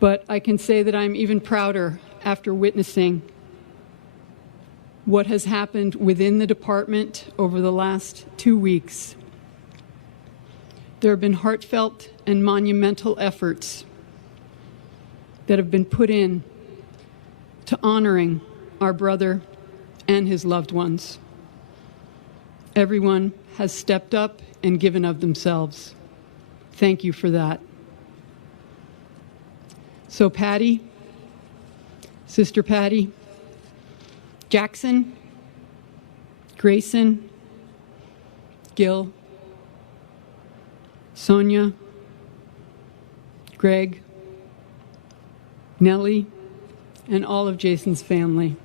But I can say that I'm even prouder after witnessing what has happened within the department over the last 2 weeks. There have been heartfelt and monumental efforts that have been put in to honoring our brother and his loved ones. Everyone has stepped up and given of themselves. Thank you for that. So Patty, Sister Patty, Jackson, Grayson, Gil, Sonia, Greg, Nellie, and all of Jason's family.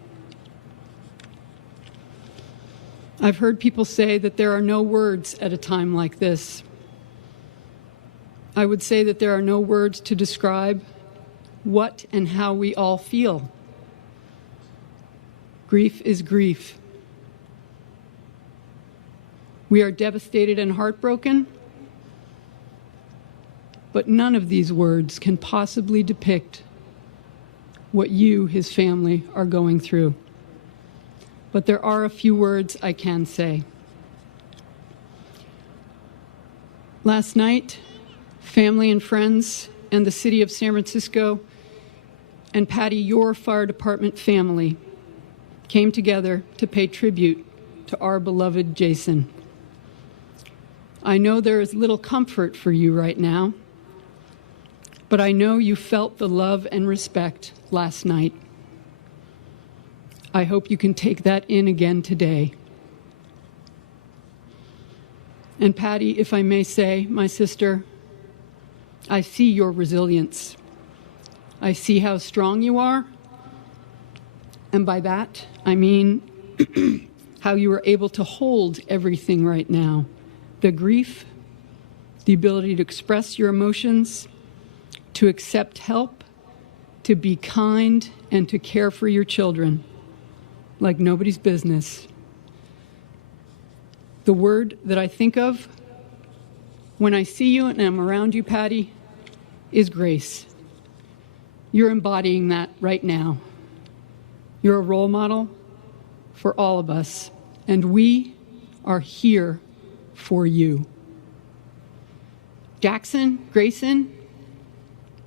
I've heard people say that there are no words at a time like this. I would say that there are no words to describe what and how we all feel. Grief is grief. We are devastated and heartbroken, but none of these words can possibly depict what you, his family, are going through. But there are a few words I can say. Last night, family and friends and the city of San Francisco and Patty, your fire department family, came together to pay tribute to our beloved Jason. I know there is little comfort for you right now, but I know you felt the love and respect last night. I hope you can take that in again today. And Patty, if I may say, my sister, I see your resilience. I see how strong you are. And by that, I mean how you are able to hold everything right now. The grief, the ability to express your emotions, to accept help, to be kind, and to care for your children like nobody's business. The word that I think of when I see you and I'm around you, Patty, is grace. You're embodying that right now. You're a role model for all of us, and we are here for you. Jackson, Grayson,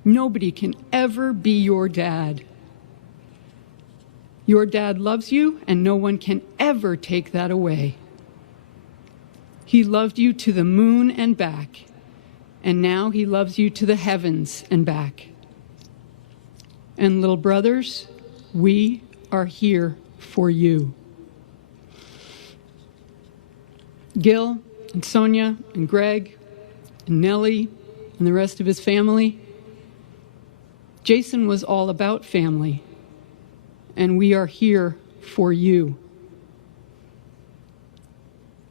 nobody can ever be your dad. Your dad loves you, and no one can ever take that away. He loved you to the moon and back, and now he loves you to the heavens and back. And little brothers, we are here for you. Gil and Sonia and Greg and Nellie and the rest of his family, Jason was all about family, and we are here for you.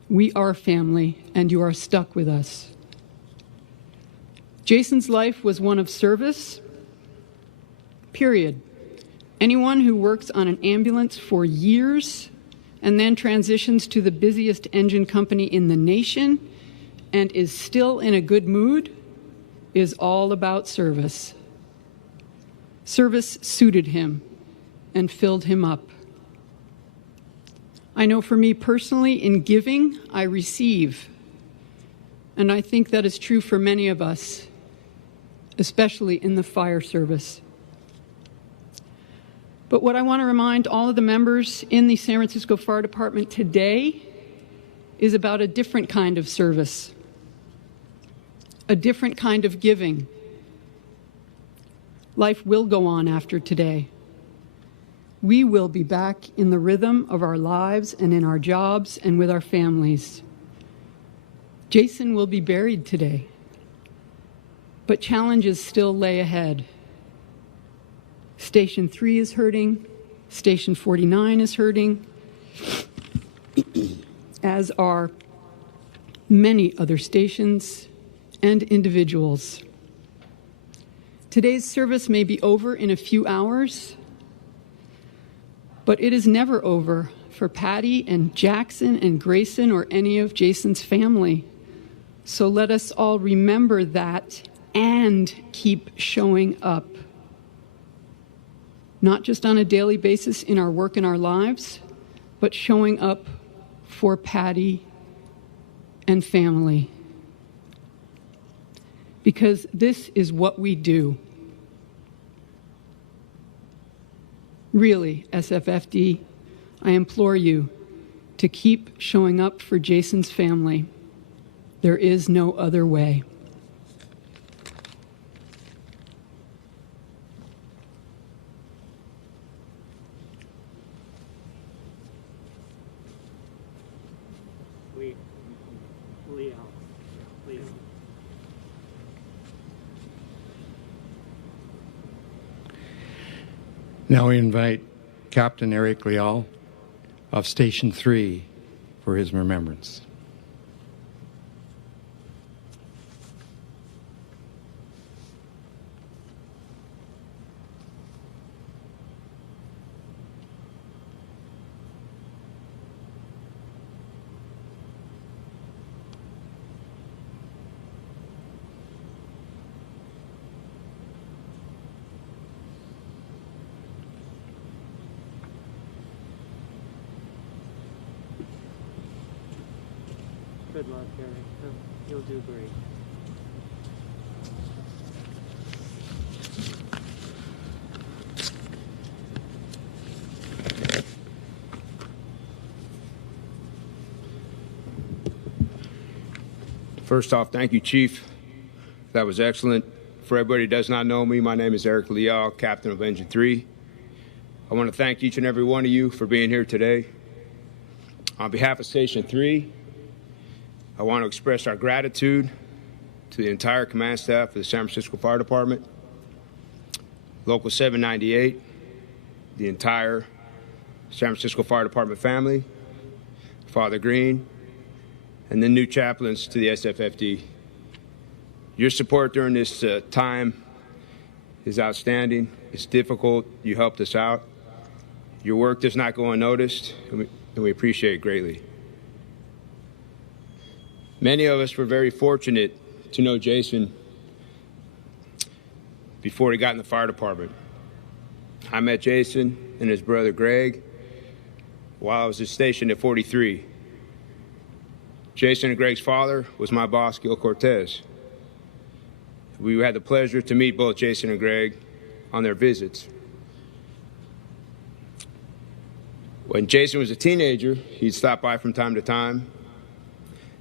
We are family, and you are stuck with us. Jason's life was one of service, period. Anyone who works on an ambulance for years and then transitions to the busiest engine company in the nation and is still in a good mood is all about service. Service suited him and filled him up. I know for me personally, in giving, I receive. And I think that is true for many of us, especially in the fire service. But what I want to remind all of the members in the San Francisco Fire Department today is about a different kind of service, a different kind of giving. Life will go on after today. We will be back in the rhythm of our lives and in our jobs and with our families. Jason will be buried today, but challenges still lay ahead. Station 3 is hurting. Station 49 is hurting, as are many other stations and individuals. Today's service may be over in a few hours, but it is never over for Patty and Jackson and Grayson or any of Jason's family. So let us all remember that and keep showing up. not just on a daily basis in our work and our lives, but showing up for Patty and family. Because this is what we do. Really, SFFD, I implore you to keep showing up for Jason's family. There is no other way. Leol. Now we invite Captain Eric Leol of Station 3 for his remembrance. Good luck, Eric. You'll do great. First off, thank you, Chief. That was excellent. For everybody who does not know me, my name is Eric Leol, Captain of Engine 3. I want to thank each and every one of you for being here today. On behalf of Station 3, I want to express our gratitude to the entire command staff of the San Francisco Fire Department, Local 798, the entire San Francisco Fire Department family, Father Green, and the new chaplains to the SFFD. Your support during this time is outstanding. It's difficult. You helped us out. Your work does not go unnoticed, and we appreciate it greatly. Many of us were very fortunate to know Jason before he got in the fire department. I met Jason and his brother Greg while I was stationed at 43. Jason and Greg's father was my boss, Gil Cortez. We had the pleasure to meet both Jason and Greg on their visits. When Jason was a teenager, he'd stop by from time to time,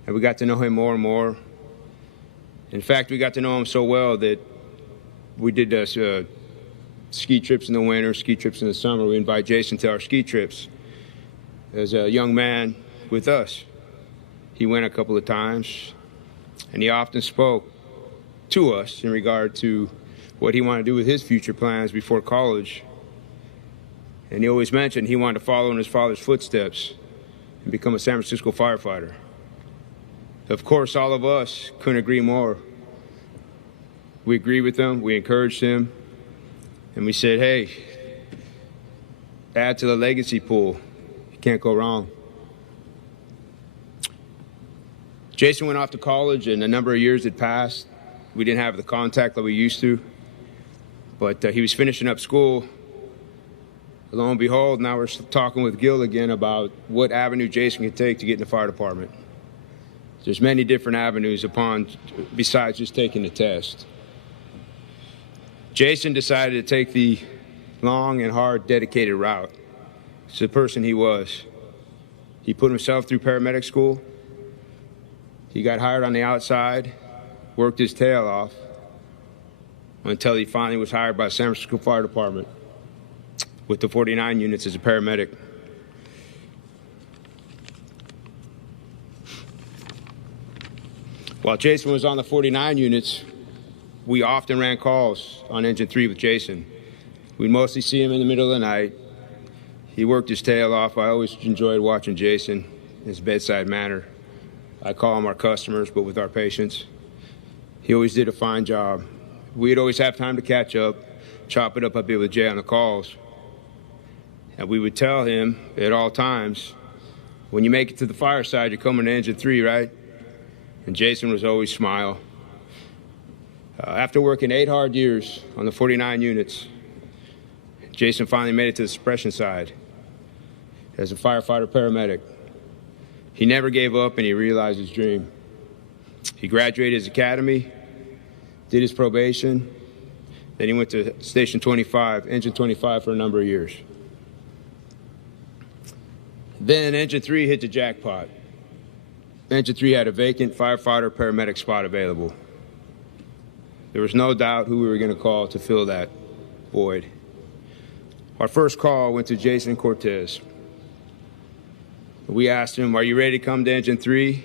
and we got to know him more and more. In fact, we got to know him so well that we did ski trips in the winter, ski trips in the summer. We invite Jason to our ski trips as a young man with us. He went a couple of times, and he often spoke to us in regard to what he wanted to do with his future plans before college. And he always mentioned he wanted to follow in his father's footsteps and become a San Francisco firefighter. Of course, all of us couldn't agree more. We agreed with him, we encouraged him, and we said, hey, add to the legacy pool. You can't go wrong. Jason went off to college, and a number of years had passed. We didn't have the contact that we used to, but he was finishing up school. Lo and behold, now we're talking with Gil again about what avenue Jason can take to get in the fire department. There's many different avenues besides just taking the test. Jason decided to take the long and hard, dedicated route. It's the person he was. He put himself through paramedic school. He got hired on the outside, worked his tail off until he finally was hired by the San Francisco Fire Department with the 49 units as a paramedic. While Jason was on the 49 units, we often ran calls on Engine 3 with Jason. We'd mostly see him in the middle of the night. He worked his tail off. I always enjoyed watching Jason, his bedside manner. I call him our customers, but with our patients. He always did a fine job. We'd always have time to catch up, chop it up with Jay on the calls. And we would tell him at all times, when you make it to the fireside, you're coming to Engine 3, right? And Jason was always smile. After working 8 hard years on the 49 units, Jason finally made it to the suppression side as a firefighter paramedic. He never gave up, and he realized his dream. He graduated his academy, did his probation, then he went to Station 25, Engine 25, for a number of years. Then Engine 3 hit the jackpot. Engine 3 had a vacant firefighter paramedic spot available. There was no doubt who we were going to call to fill that void. Our first call went to Jason Cortez. We asked him, "Are you ready to come to Engine 3?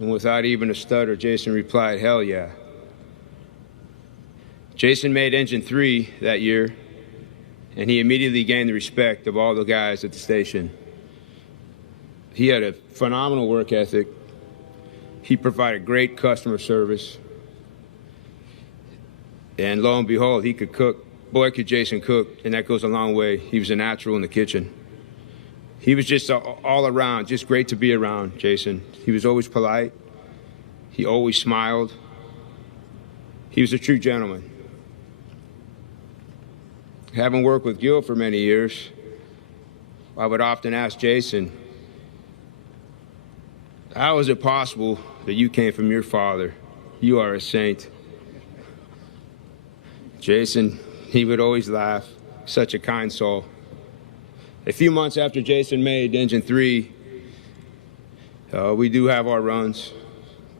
And without even a stutter, Jason replied, "Hell yeah." Jason made Engine 3 that year, and he immediately gained the respect of all the guys at the station. He had a phenomenal work ethic. He provided great customer service. And lo and behold, he could cook. Boy, could Jason cook, and that goes a long way. He was a natural in the kitchen. He was just all around, just great to be around, Jason. He was always polite. He always smiled. He was a true gentleman. Having worked with Gil for many years, I would often ask Jason, "How is it possible that you came from your father? You are a saint." Jason, he would always laugh, such a kind soul. A few months after Jason made Engine 3, we do have our runs.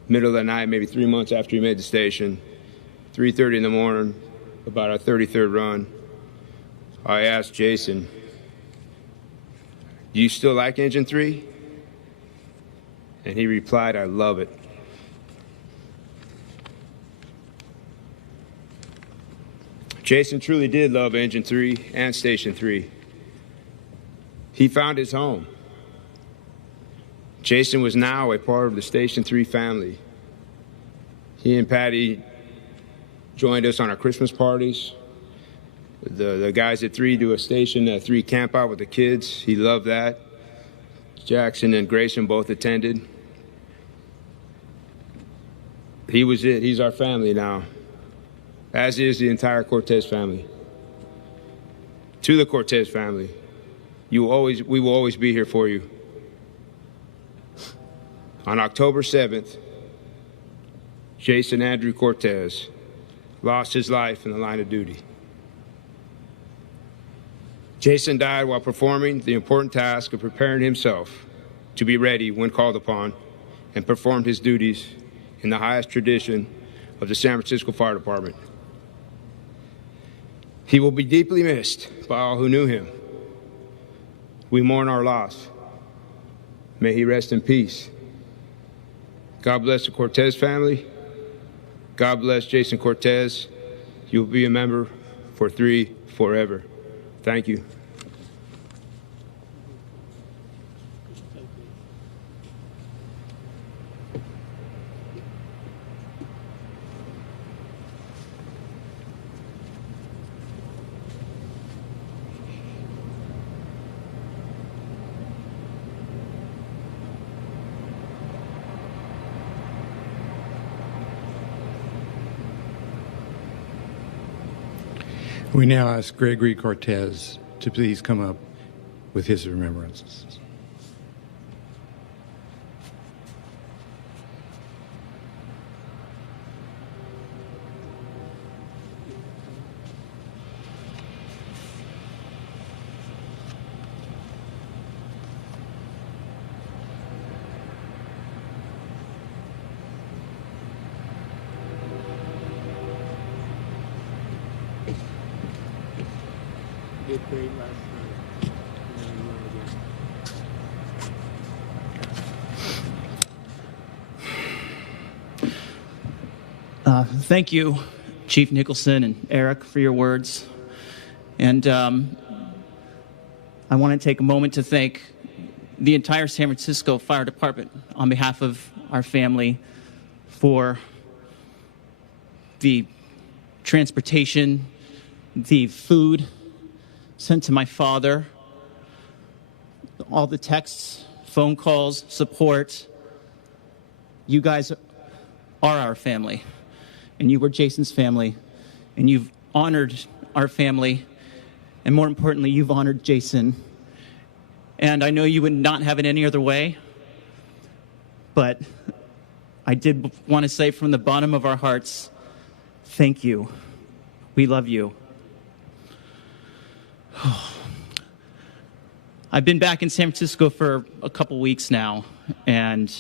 Middle of the night, maybe 3 months after he made the station, 3:30 in the morning, about our 33rd run, I asked Jason, "Do you still like Engine 3? And he replied, "I love it." Jason truly did love Engine 3 and Station 3. He found his home. Jason was now a part of the Station 3 family. He and Patty joined us on our Christmas parties. The guys at 3 do a Station 3 camp out with the kids. He loved that. Jackson and Grayson both attended. He was it. He's our family now, as is the entire Cortez family. To the Cortez family, we will always be here for you. On October 7th, Jason Andrew Cortez lost his life in the line of duty. Jason died while performing the important task of preparing himself to be ready when called upon, and performed his duties in the highest tradition of the San Francisco Fire Department. He will be deeply missed by all who knew him. We mourn our loss. May he rest in peace. God bless the Cortez family. God bless Jason Cortez. You will be a member for 3 forever. Thank you. We now ask Gregory Cortez to please come up with his remembrances. Did great last night. And then won again. Thank you, Chief Nicholson and Eric, for your words. And I want to take a moment to thank the entire San Francisco Fire Department on behalf of our family for the transportation, the food sent to my father, all the texts, phone calls, support. You guys are our family, and you were Jason's family, and you've honored our family And more importantly, you've honored Jason. And I know you would not have it any other way, but I did want to say from the bottom of our hearts, thank you. We love you. I've been back in San Francisco for a couple weeks now, and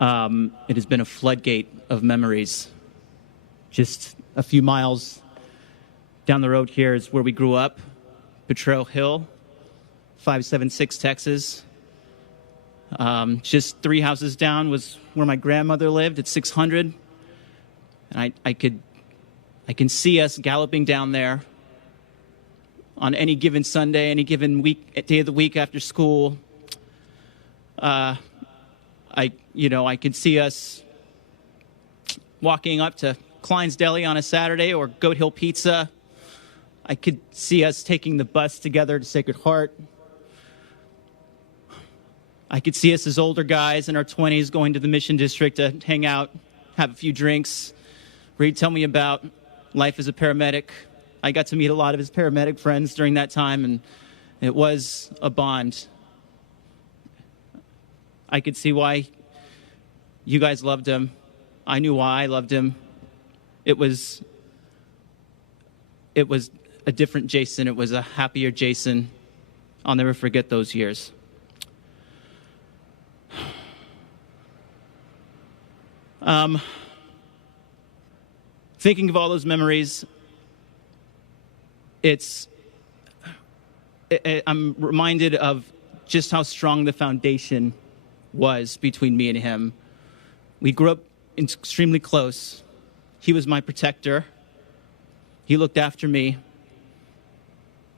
it has been a floodgate of memories. Just a few miles down the road here is where we grew up, Potrero Hill, 576 Texas. Just 3 houses down was where my grandmother lived at 600. And I can see us galloping down there on any given Sunday, any given day of the week after school. I could see us walking up to Klein's Deli on a Saturday or Goat Hill Pizza. I could see us taking the bus together to Sacred Heart. I could see us as older guys in our 20s going to the Mission District to hang out, have a few drinks, where he'd tell me about life as a paramedic. I got to meet a lot of his paramedic friends during that time, and it was a bond. I could see why you guys loved him. I knew why I loved him. It was a different Jason. It was a happier Jason. I'll never forget those years. Thinking of all those memories, I'm reminded of just how strong the foundation was between me and him. We grew up extremely close. He was my protector. He looked after me.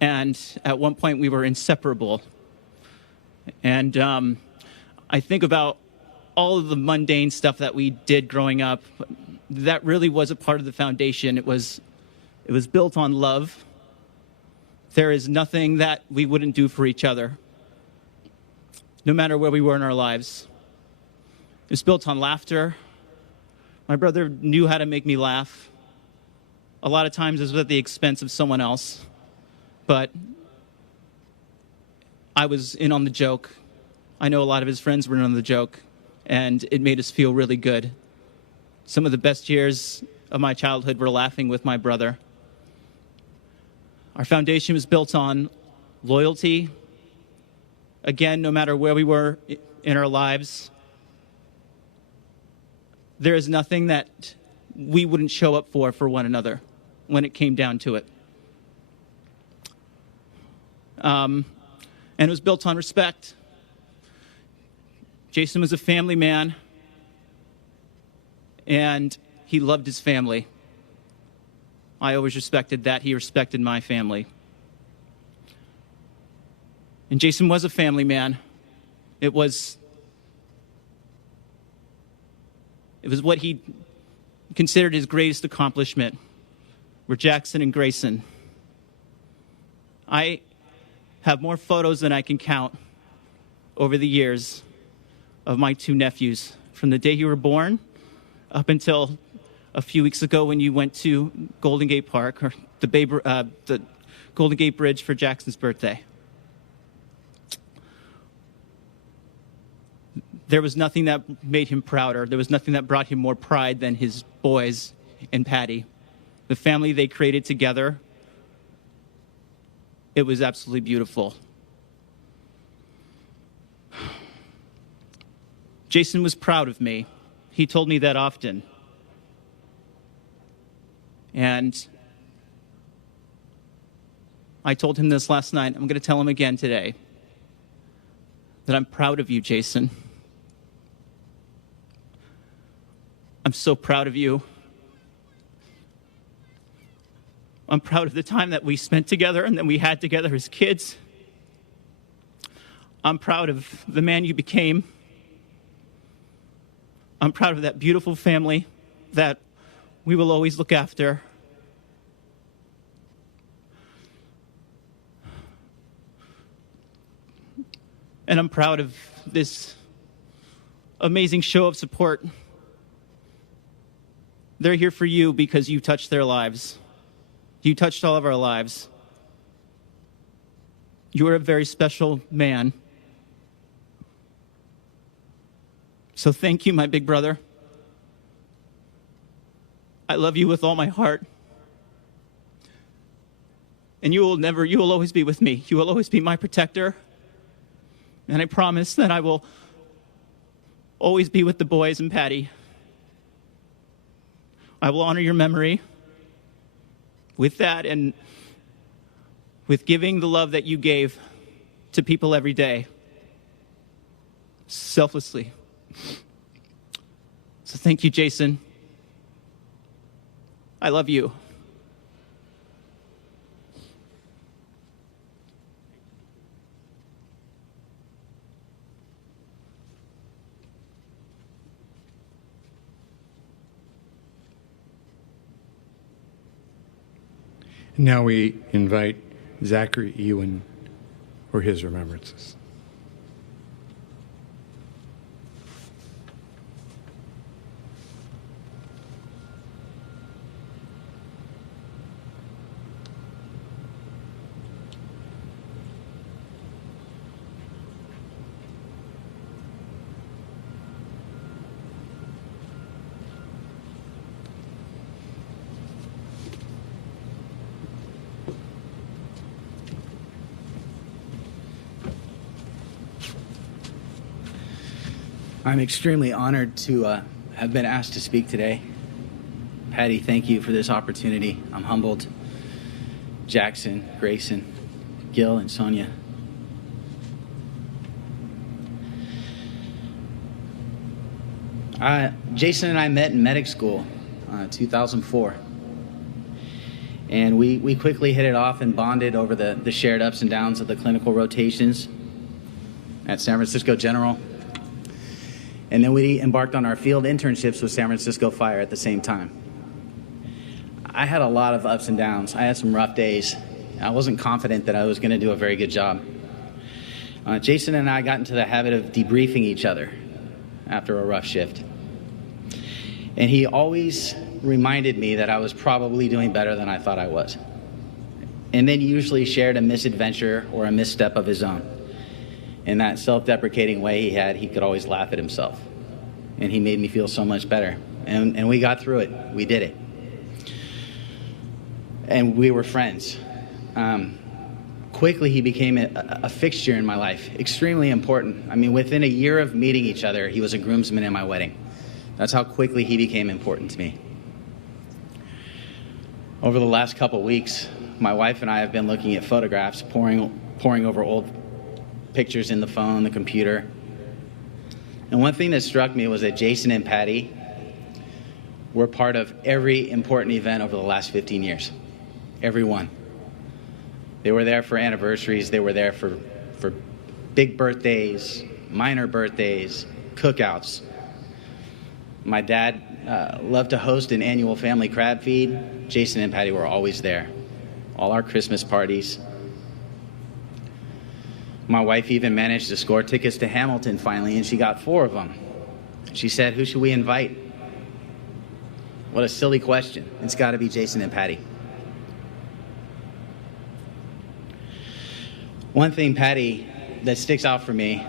And at one point, we were inseparable. And I think about all of the mundane stuff that we did growing up. That really was a part of the foundation. It was built on love. There is nothing that we wouldn't do for each other, no matter where we were in our lives. It was built on laughter. My brother knew how to make me laugh. A lot of times it was at the expense of someone else, but I was in on the joke. I know a lot of his friends were in on the joke, and it made us feel really good. Some of the best years of my childhood were laughing with my brother. Our foundation was built on loyalty. Again, no matter where we were in our lives, there is nothing that we wouldn't show up for one another when it came down to it. And it was built on respect. Jason was a family man, and he loved his family. I always respected that. He respected my family. And Jason was a family man. It was what he considered his greatest accomplishment, were Jackson and Grayson. I have more photos than I can count over the years of my 2 nephews, from the day you were born up until a few weeks ago when you went to Golden Gate Park, or the Golden Gate Bridge for Jackson's birthday. There was nothing that made him prouder. There was nothing that brought him more pride than his boys and Patty. The family they created together, it was absolutely beautiful. Jason was proud of me. He told me that often. And I told him this last night. I'm going to tell him again today. That I'm proud of you, Jason. I'm so proud of you. I'm proud of the time that we spent together and that we had together as kids. I'm proud of the man you became. I'm proud of that beautiful family that we will always look after. And I'm proud of this amazing show of support. They're here for you because you touched their lives. You touched all of our lives. You are a very special man. So thank you, my big brother. I love you with all my heart. And you will always be with me. You will always be my protector. And I promise that I will always be with the boys and Patty. I will honor your memory with that and with giving the love that you gave to people every day, selflessly. So thank you, Jason. I love you. Now we invite Zachary Ewen for his remembrances. I'm extremely honored to have been asked to speak today. Patty, thank you for this opportunity. I'm humbled. Jackson, Grayson, Gil, and Sonia. Jason and I met in medic school, 2004. And we quickly hit it off and bonded over the shared ups and downs of the clinical rotations at San Francisco General. And then we embarked on our field internships with San Francisco Fire at the same time. I had a lot of ups and downs. I had some rough days. I wasn't confident that I was going to do a very good job. Jason and I got into the habit of debriefing each other after a rough shift. And he always reminded me that I was probably doing better than I thought I was. And then he usually shared a misadventure or a misstep of his own. In that self-deprecating way he could always laugh at himself. And he made me feel so much better. And we got through it. We did it. And we were friends. Quickly, he became a fixture in my life, extremely important. I mean, within a year of meeting each other, he was a groomsman in my wedding. That's how quickly he became important to me. Over the last couple weeks, my wife and I have been looking at photographs, poring over old pictures in the phone, the computer. And one thing that struck me was that Jason and Patty were part of every important event over the last 15 years. Every one. They were there for anniversaries. They were there for big birthdays, minor birthdays, cookouts. My dad loved to host an annual family crab feed. Jason and Patty were always there. All our Christmas parties. My wife even managed to score tickets to Hamilton finally, and she got 4 of them. She said, "Who should we invite?" What a silly question. It's got to be Jason and Patty. One thing, Patty, that sticks out for me,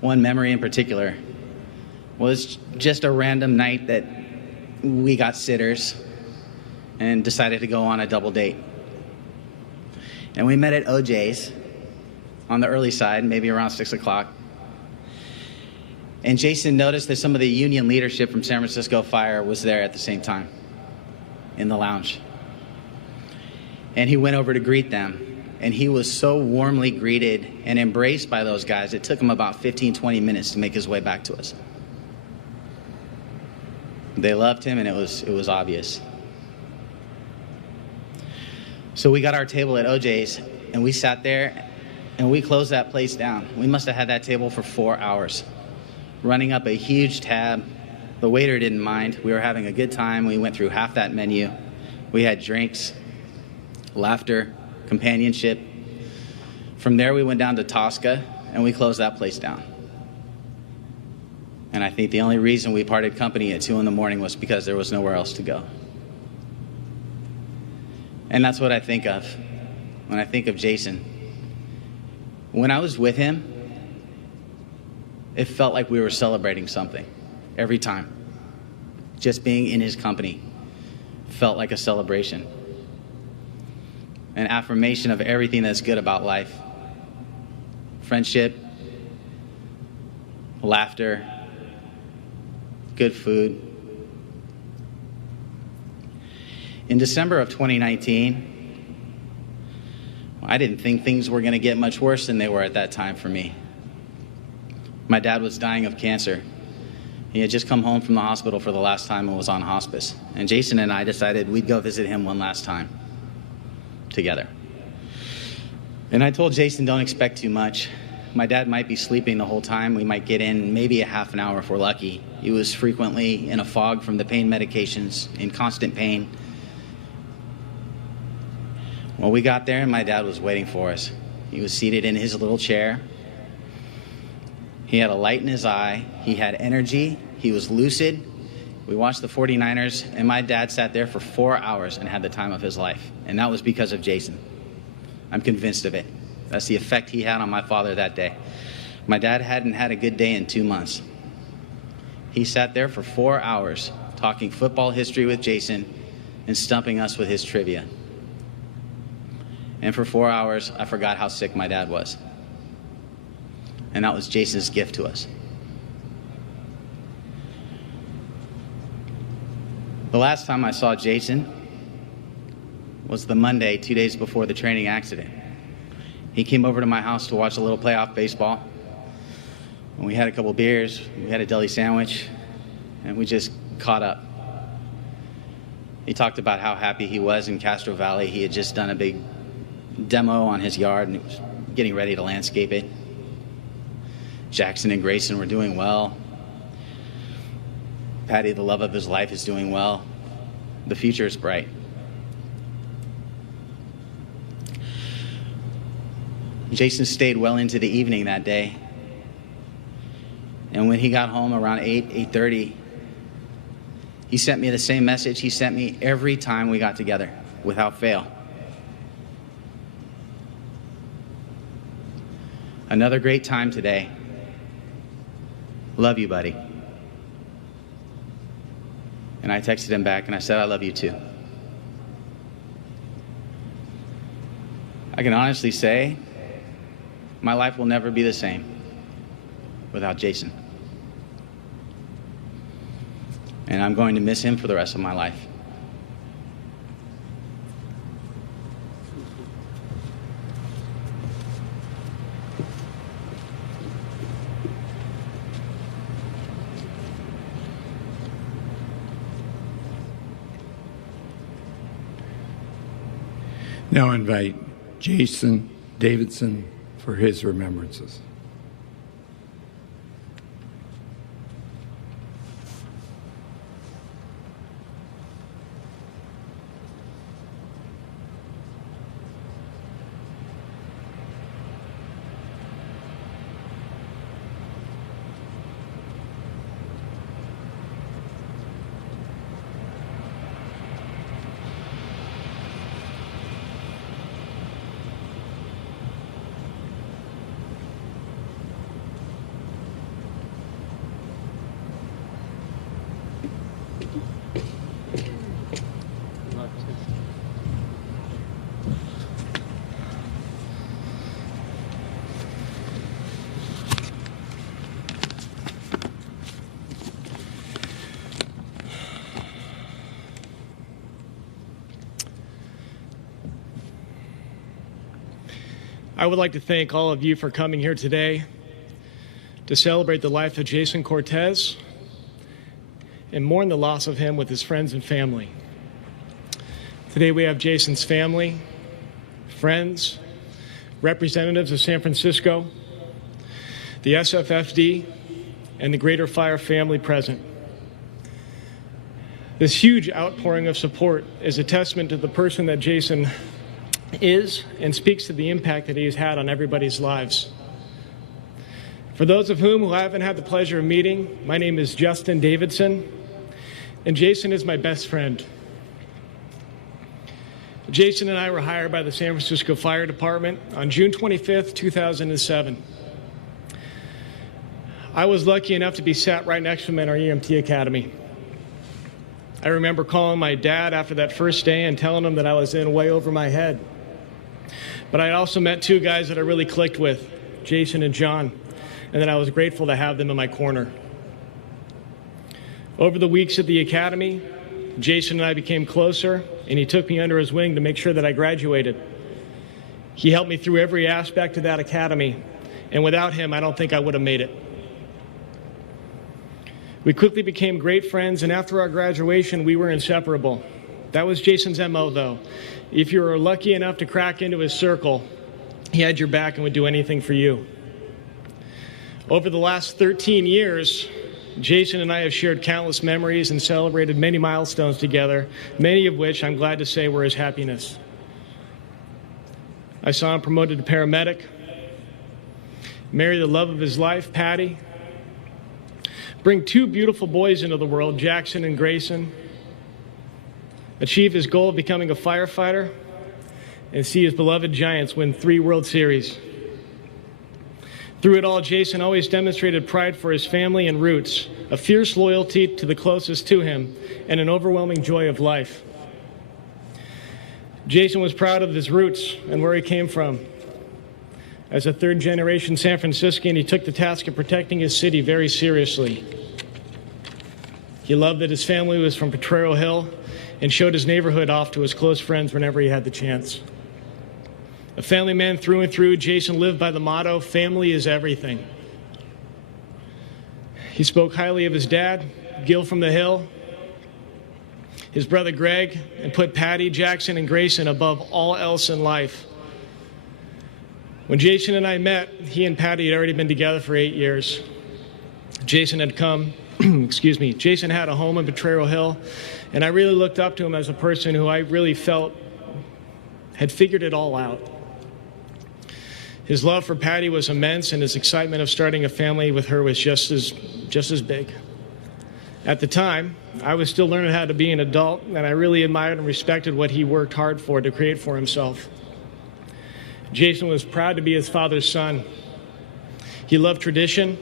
one memory in particular, was just a random night that we got sitters and decided to go on a double date. And we met at OJ's on the early side, maybe around 6 o'clock. And Jason noticed that some of the union leadership from San Francisco Fire was there at the same time in the lounge. And he went over to greet them. And he was so warmly greeted and embraced by those guys, it took him about 15, 20 minutes to make his way back to us. They loved him, and it was obvious. So we got our table at OJ's, and we sat there, and we closed that place down. We must have had that table for 4 hours, running up a huge tab. The waiter didn't mind. We were having a good time. We went through half that menu. We had drinks, laughter, companionship. From there, we went down to Tosca, and we closed that place down. And I think the only reason we parted company at 2 in the morning was because there was nowhere else to go. And that's what I think of when I think of Jason. When I was with him, it felt like we were celebrating something every time. Just being in his company felt like a celebration, an affirmation of everything that's good about life. Friendship, laughter, good food. In December of 2019, I didn't think things were going to get much worse than they were at that time for me. My dad was dying of cancer. He had just come home from the hospital for the last time and was on hospice. And Jason and I decided we'd go visit him one last time together. And I told Jason, don't expect too much. My dad might be sleeping the whole time. We might get in maybe a half an hour if we're lucky. He was frequently in a fog from the pain medications, in constant pain. Well, we got there and my dad was waiting for us. He was seated in his little chair. He had a light in his eye. He had energy. He was lucid. We watched the 49ers, and my dad sat there for 4 hours and had the time of his life. And that was because of Jason. I'm convinced of it. That's the effect he had on my father that day. My dad hadn't had a good day in 2 months. He sat there for 4 hours talking football history with Jason and stumping us with his trivia. And for 4 hours, I forgot how sick my dad was. And that was Jason's gift to us. The last time I saw Jason was the Monday, 2 days before the training accident. He came over to my house to watch a little playoff baseball. And we had a couple beers, we had a deli sandwich, and we just caught up. He talked about how happy he was in Castro Valley. He had just done a big demo on his yard and he was getting ready to landscape it. Jackson and Grayson were doing well. Patty, the love of his life, is doing well. The future is bright. Jason stayed well into the evening that day. And when he got home around 8:30, he sent me the same message he sent me every time we got together, without fail. Another great time today. Love you, buddy. And I texted him back and I said, I love you too. I can honestly say, my life will never be the same without Jason. And I'm going to miss him for the rest of my life. Now I invite Jason Davidson for his remembrances. I would like to thank all of you for coming here today to celebrate the life of Jason Cortez and mourn the loss of him with his friends and family. Today we have Jason's family, friends, representatives of San Francisco, the SFFD, and the greater Fire family present. This huge outpouring of support is a testament to the person that Jason is and speaks to the impact that he has had on everybody's lives. For those of whom who haven't had the pleasure of meeting, my name is Justin Davidson, and Jason is my best friend. Jason and I were hired by the San Francisco Fire Department on June 25th, 2007. I was lucky enough to be sat right next to him in our EMT academy. I remember calling my dad after that first day and telling him that I was in way over my head. But I also met two guys that I really clicked with, Jason and John, and that I was grateful to have them in my corner. Over the weeks at the academy, Jason and I became closer, and he took me under his wing to make sure that I graduated. He helped me through every aspect of that academy, and without him, I don't think I would have made it. We quickly became great friends, and after our graduation, we were inseparable. That was Jason's MO, though. If you were lucky enough to crack into his circle, he had your back and would do anything for you. Over the last 13 years, Jason and I have shared countless memories and celebrated many milestones together, many of which I'm glad to say were his happiness. I saw him promoted to paramedic, marry the love of his life, Patty, bring two beautiful boys into the world, Jackson and Grayson, achieve his goal of becoming a firefighter, and see his beloved Giants win 3 World Series. Through it all, Jason always demonstrated pride for his family and roots, a fierce loyalty to the closest to him, and an overwhelming joy of life. Jason was proud of his roots and where he came from. As a third-generation San Franciscan, he took the task of protecting his city very seriously. He loved that his family was from Potrero Hill and showed his neighborhood off to his close friends whenever he had the chance. A family man through and through, Jason lived by the motto, family is everything. He spoke highly of his dad, Gil from the Hill, his brother Greg, and put Patty, Jackson, and Grayson above all else in life. When Jason and I met, he and Patty had already been together for 8 years. Jason had Jason had a home in Potrero Hill, and I really looked up to him as a person who I really felt had figured it all out. His love for Patty was immense, and his excitement of starting a family with her was just as big. At the time, I was still learning how to be an adult, and I really admired and respected what he worked hard for to create for himself. Jason was proud to be his father's son. He loved tradition,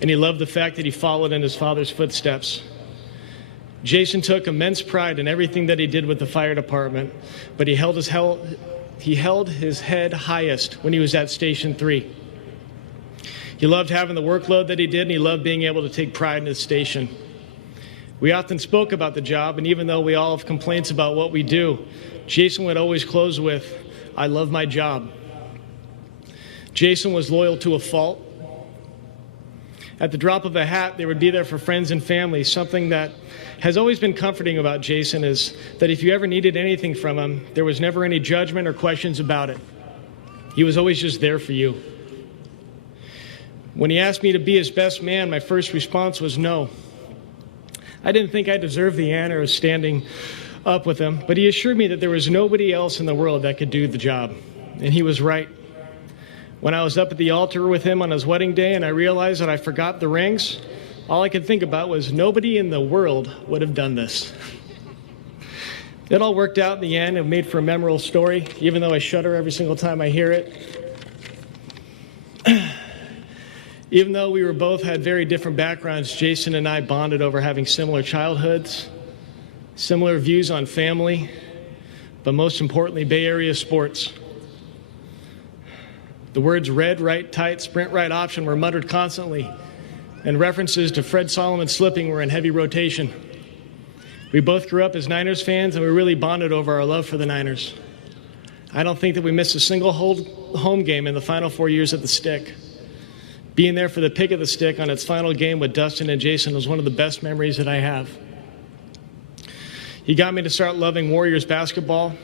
and he loved the fact that he followed in his father's footsteps. Jason took immense pride in everything that he did with the fire department, but he held his head highest when he was at Station 3. He loved having the workload that he did, and he loved being able to take pride in his station. We often spoke about the job, and even though we all have complaints about what we do, Jason would always close with, "I love my job." Jason was loyal to a fault. At the drop of a hat, they would be there for friends and family. Something that has always been comforting about Jason is that if you ever needed anything from him, there was never any judgment or questions about it. He was always just there for you. When he asked me to be his best man, my first response was no. I didn't think I deserved the honor of standing up with him, but he assured me that there was nobody else in the world that could do the job, and he was right. When I was up at the altar with him on his wedding day and I realized that I forgot the rings, all I could think about was nobody in the world would have done this. It all worked out in the end and made for a memorable story, even though I shudder every single time I hear it. Even though we both had very different backgrounds, Jason and I bonded over having similar childhoods, similar views on family, but most importantly, Bay Area sports. The words red, right, tight, sprint, right, option were muttered constantly, and references to Fred Solomon slipping were in heavy rotation. We both grew up as Niners fans, and we really bonded over our love for the Niners. I don't think that we missed a single home game in the final 4 years at the Stick. Being there for the pick of the Stick on its final game with Dustin and Jason was one of the best memories that I have. He got me to start loving Warriors basketball,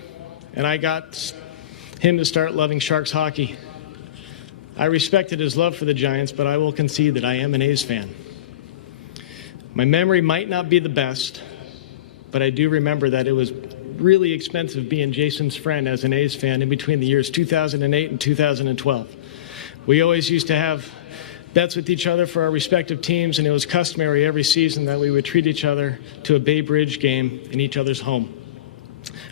and I got him to start loving Sharks hockey. I respected his love for the Giants, but I will concede that I am an A's fan. My memory might not be the best, but I do remember that it was really expensive being Jason's friend as an A's fan in between the years 2008 and 2012. We always used to have bets with each other for our respective teams, and it was customary every season that we would treat each other to a Bay Bridge game in each other's home.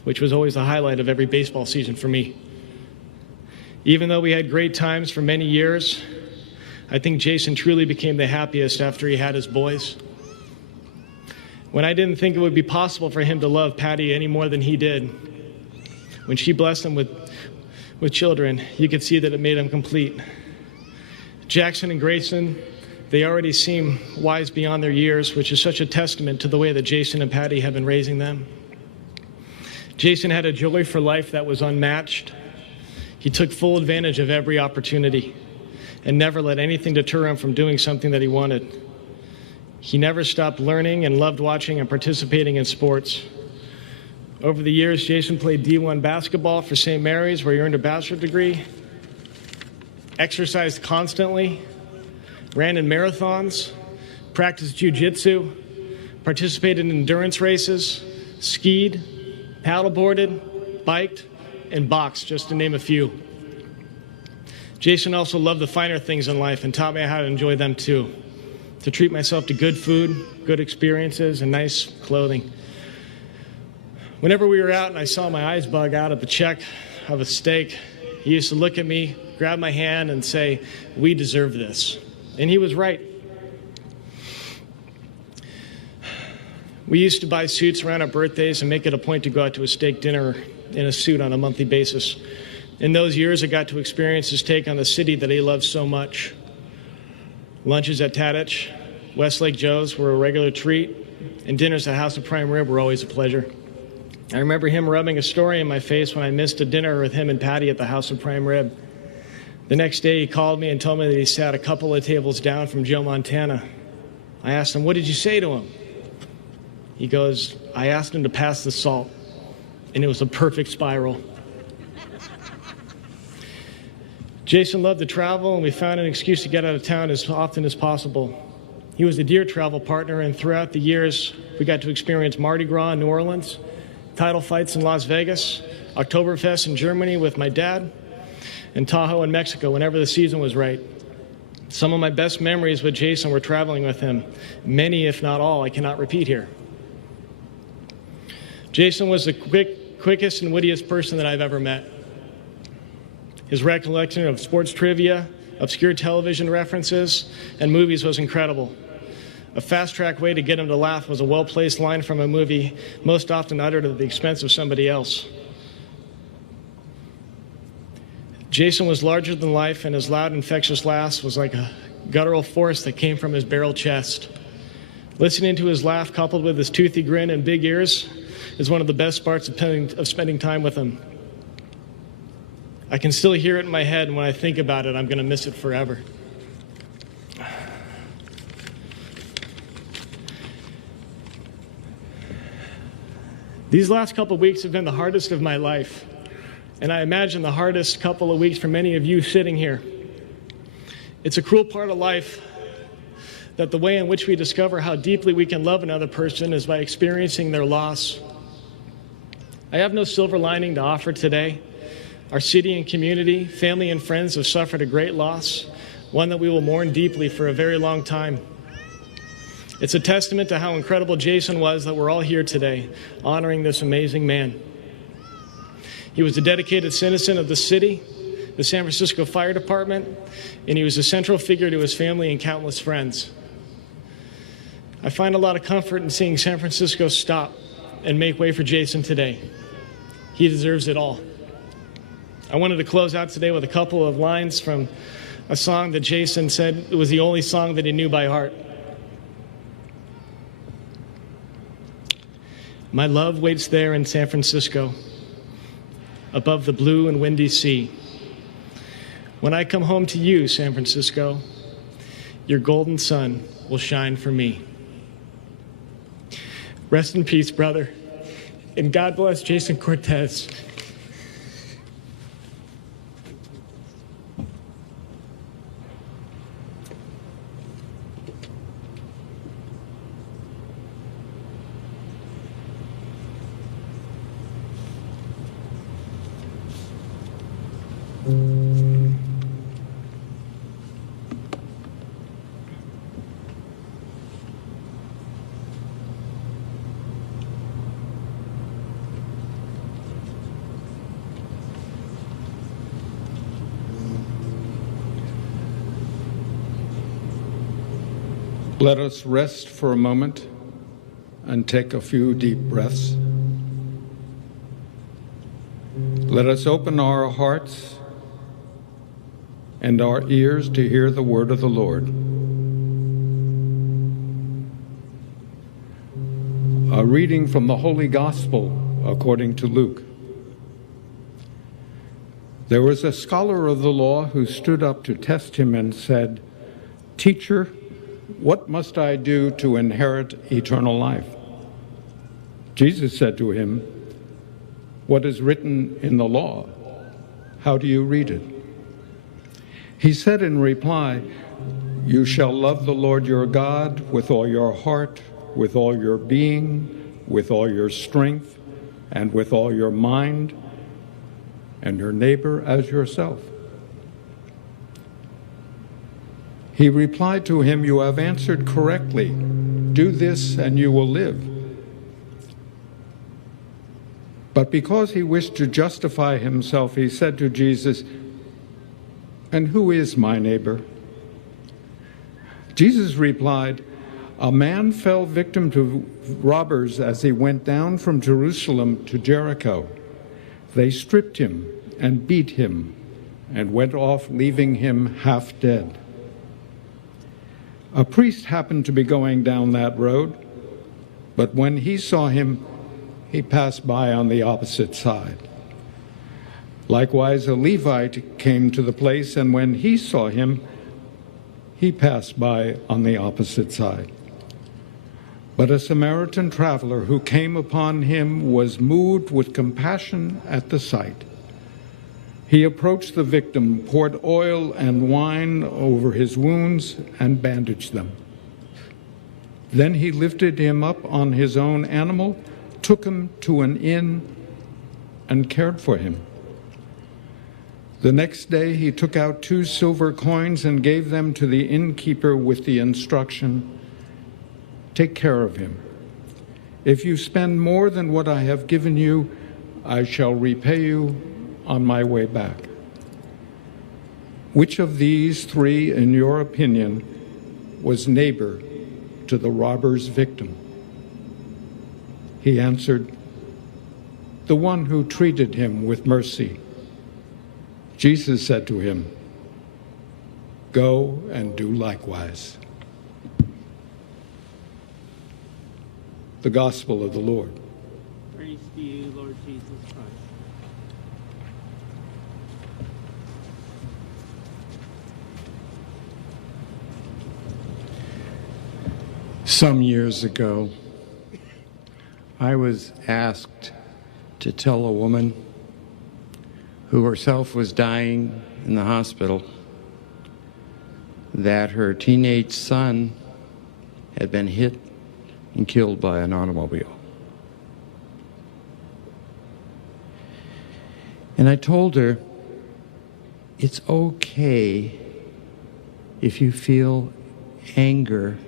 which was always the highlight of every baseball season for me. Even though we had great times for many years, I think Jason truly became the happiest after he had his boys. When I didn't think it would be possible for him to love Patty any more than he did, when she blessed him with children, you could see that it made him complete. Jackson and Grayson, they already seem wise beyond their years, which is such a testament to the way that Jason and Patty have been raising them. Jason had a joy for life that was unmatched. He took full advantage of every opportunity and never let anything deter him from doing something that he wanted. He never stopped learning and loved watching and participating in sports. Over the years, Jason played D1 basketball for St. Mary's, where he earned a bachelor's degree, exercised constantly, ran in marathons, practiced jiu-jitsu, participated in endurance races, skied, paddleboarded, biked, and boxed, just to name a few. Jason also loved the finer things in life and taught me how to enjoy them too. To treat myself to good food, good experiences, and nice clothing. Whenever we were out and I saw my eyes bug out at the check of a steak, he used to look at me, grab my hand, and say, "We deserve this." And he was right. We used to buy suits around our birthdays and make it a point to go out to a steak dinner in a suit on a monthly basis. In those years, I got to experience his take on the city that he loved so much. Lunches at Tadich, Westlake Joe's were a regular treat, and dinners at House of Prime Rib were always a pleasure. I remember him rubbing a story in my face when I missed a dinner with him and Patty at the House of Prime Rib. The next day, he called me and told me that he sat a couple of tables down from Joe Montana. I asked him, "What did you say to him?" He goes, "I asked him to pass the salt, and it was a perfect spiral." Jason loved to travel, and we found an excuse to get out of town as often as possible. He was a dear travel partner, and throughout the years, we got to experience Mardi Gras in New Orleans, title fights in Las Vegas, Oktoberfest in Germany with my dad, and Tahoe in Mexico whenever the season was right. Some of my best memories with Jason were traveling with him. Many, if not all, I cannot repeat here. Jason was the quickest and wittiest person that I've ever met. His recollection of sports trivia, obscure television references, and movies was incredible. A fast-track way to get him to laugh was a well-placed line from a movie, most often uttered at the expense of somebody else. Jason was larger than life, and his loud, infectious laugh was like a guttural force that came from his barrel chest. Listening to his laugh, coupled with his toothy grin and big ears, is one of the best parts of spending time with him. I can still hear it in my head, and when I think about it, I'm going to miss it forever. These last couple of weeks have been the hardest of my life, and I imagine the hardest couple of weeks for many of you sitting here. It's a cruel part of life that the way in which we discover how deeply we can love another person is by experiencing their loss. I have no silver lining to offer today. Our city and community, family and friends have suffered a great loss, one that we will mourn deeply for a very long time. It's a testament to how incredible Jason was that we're all here today, honoring this amazing man. He was a dedicated citizen of the city, the San Francisco Fire Department, and he was a central figure to his family and countless friends. I find a lot of comfort in seeing San Francisco stop and make way for Jason today. He deserves it all. I wanted to close out today with a couple of lines from a song that Jason said it was the only song that he knew by heart. My love waits there in San Francisco, above the blue and windy sea. When I come home to you, San Francisco, your golden sun will shine for me. Rest in peace, brother, and God bless Jason Cortez. Let us rest for a moment and take a few deep breaths. Let us open our hearts and our ears to hear the word of the Lord. A reading from the Holy Gospel according to Luke. There was a scholar of the law who stood up to test him and said, "Teacher, what must I do to inherit eternal life?" Jesus said to him, "What is written in the law? How do you read it?" He said in reply, "You shall love the Lord your God with all your heart, with all your being, with all your strength, and with all your mind, and your neighbor as yourself." He replied to him, "You have answered correctly. Do this and you will live." But because he wished to justify himself, he said to Jesus, "And who is my neighbor?" Jesus replied, "A man fell victim to robbers as he went down from Jerusalem to Jericho. They stripped him and beat him and went off, leaving him half dead. A priest happened to be going down that road, but when he saw him, he passed by on the opposite side. Likewise, a Levite came to the place, and when he saw him, he passed by on the opposite side. But a Samaritan traveler who came upon him was moved with compassion at the sight. He approached the victim, poured oil and wine over his wounds, and bandaged them. Then he lifted him up on his own animal, took him to an inn, and cared for him. The next day he took out 2 silver coins and gave them to the innkeeper with the instruction, "Take care of him. If you spend more than what I have given you, I shall repay you on my way back." Which of these 3, in your opinion, was neighbor to the robber's victim? He answered, "The one who treated him with mercy." Jesus said to him, "Go and do likewise." The Gospel of the Lord. Praise to you, Lord Jesus Christ. Some years ago, I was asked to tell a woman who herself was dying in the hospital that her teenage son had been hit and killed by an automobile. And I told her, it's okay if you feel anger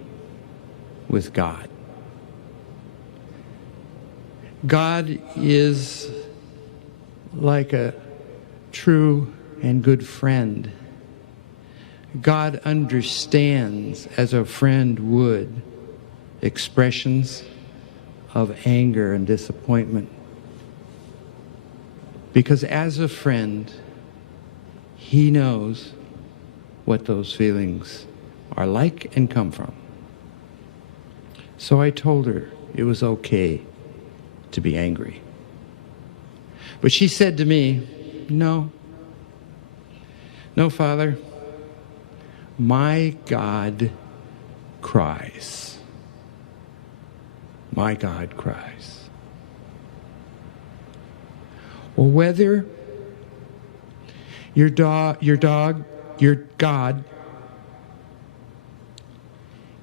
with God. God is like a true and good friend. God understands, as a friend would, expressions of anger and disappointment. Because as a friend, he knows what those feelings are like and come from. So I told her it was okay to be angry. But she said to me, No, Father, my God cries. My God cries. Well, whether your God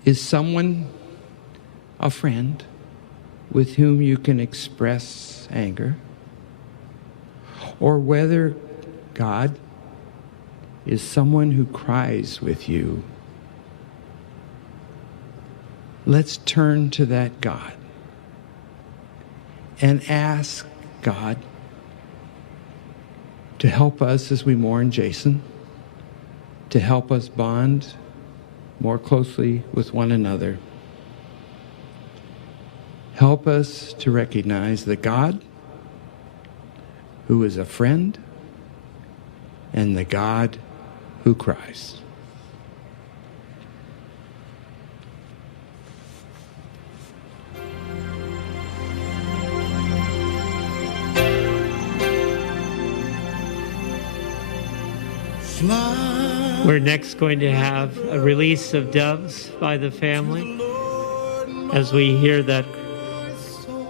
is someone, a friend, with whom you can express anger, or whether God is someone who cries with you, let's turn to that God and ask God to help us as we mourn Jason, to help us bond more closely with one another. Help us to recognize the God who is a friend and the God who cries. We're next going to have a release of doves by the family as we hear that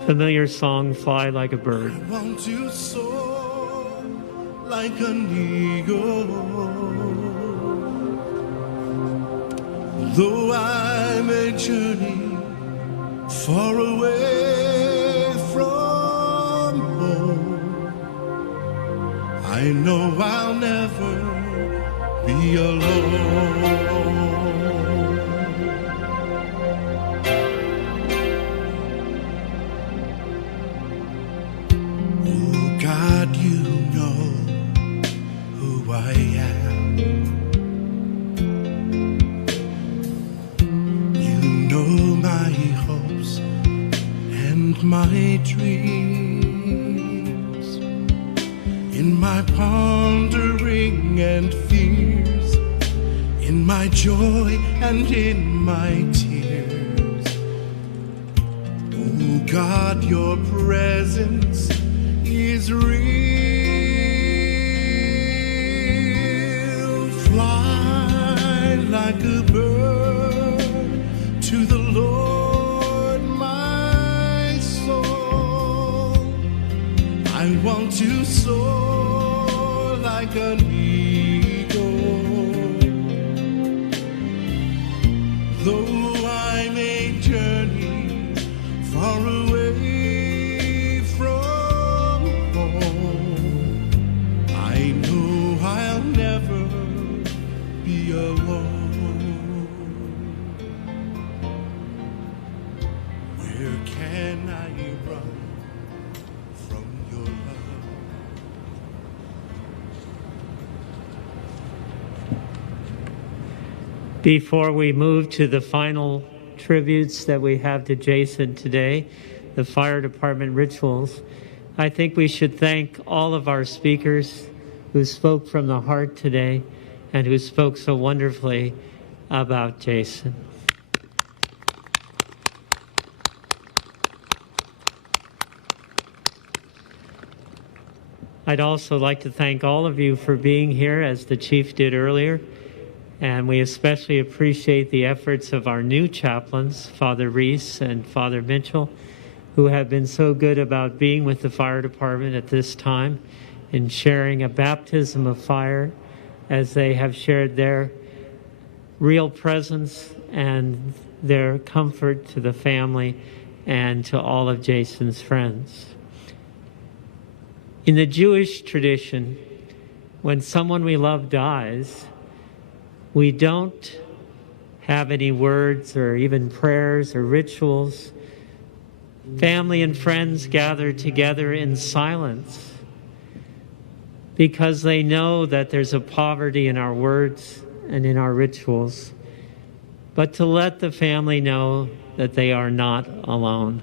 familiar song, Fly Like a Bird. I want to soar like an eagle, though I may journey far away from home. I know I'll never be alone. Oh God, you know who I am. You know my hopes and my dreams. In my pondering and fears, in my joy and in my tears. Oh God, your presence is real. Fly like a bird to the Lord, my soul. I want to soar like an eagle, though I may journey far away from home. I know I'll never be alone. Where can I run from your love? Before we move to the final tributes that we have to Jason today, the fire department rituals, I think we should thank all of our speakers who spoke from the heart today and who spoke so wonderfully about Jason. I'd also like to thank all of you for being here, as the chief did earlier. And we especially appreciate the efforts of our new chaplains, Father Reese and Father Mitchell, who have been so good about being with the fire department at this time and sharing a baptism of fire as they have shared their real presence and their comfort to the family and to all of Jason's friends. In the Jewish tradition, when someone we love dies, we don't have any words or even prayers or rituals. Family and friends gather together in silence because they know that there's a poverty in our words and in our rituals, but to let the family know that they are not alone,